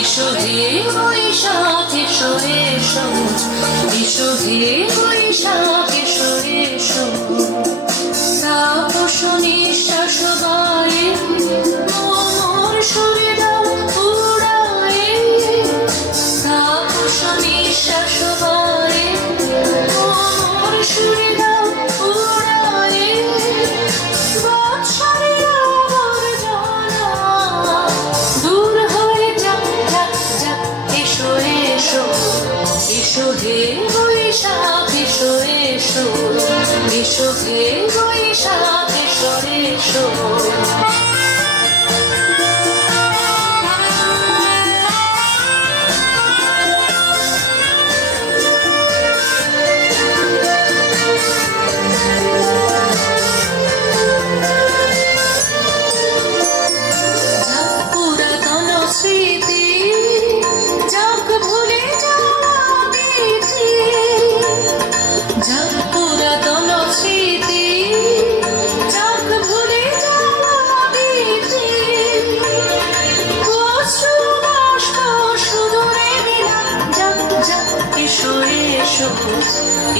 এসো হে বৈশাখ এসো এসো, এসো হে বৈশাখ এসো এসো। তাপস নিঃশ্বাস বায়ে মোর সুরে দাও উড়ায়ে, তাপস নিঃশ্বাস বায়ে মোর সুরে দাও উড়ায়ে। বৎসরের আবর্জনা দূর হয়ে যাক যাক যাক, এসো এসো, এসো হে বৈশাখ এসো এসো, এসো হে বৈশাখ এসো এসো। পুরাতন স্মৃতি যাক ভুলে যাওয়া দিতি, যাক পুরাতন স্মৃতি যাক ভুলে যাওয়া দিতি। অশ্রু বাষ্প সুদূরে বিলাপ যাক যাক, এসো এসো,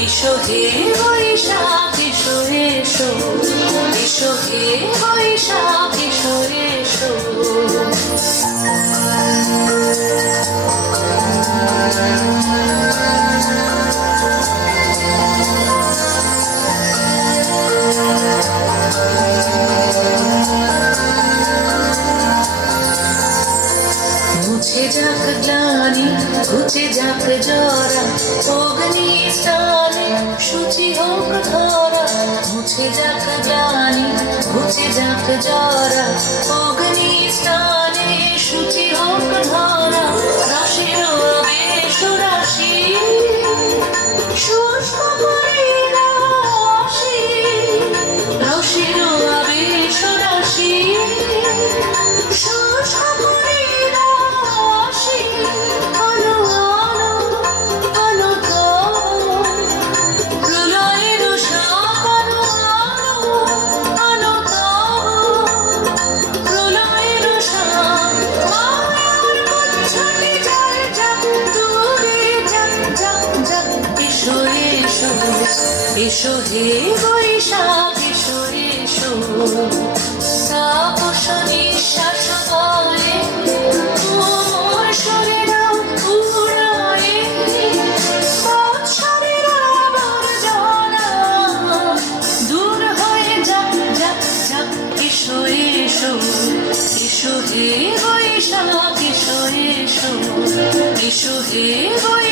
এসো হে বৈশাখ এসো এসো, এসো হে বৈশাখ এসো এসো। মুছে যাক গ্লানি ঘুচে যাক জরা, অগ্নি স্থানে শুচি হোক ধরা। মুছে যাক গ্লানি ঘুচে যাক জরা, অগ্নি স্থানে শুচি হোক ধরা। রাশির বেশ রাশি শুষ্ক করে রাশি, রাশির বেশ রাশি শুষ্ক করে রাশি। আলো আলো আলো দাও প্রলয়ের শাপ, আলো আলো আলো দাও প্রলয়ের শাপ। মায়ার বজ্রটি যায় যাক দূরে যাক যাক যাক, এসো এসো, এসো হে বৈশাখ এসো এসো। তাপস নিঃশ্বাস বায়ে মোর সুরে দাও উড়ায়ে, বৎসরের আবর্জনা দূর হয়ে যাক যাক যাক, এসো এসো, এসো হে বৈশাখ এসো এসো, এসো হে বৈশাখ।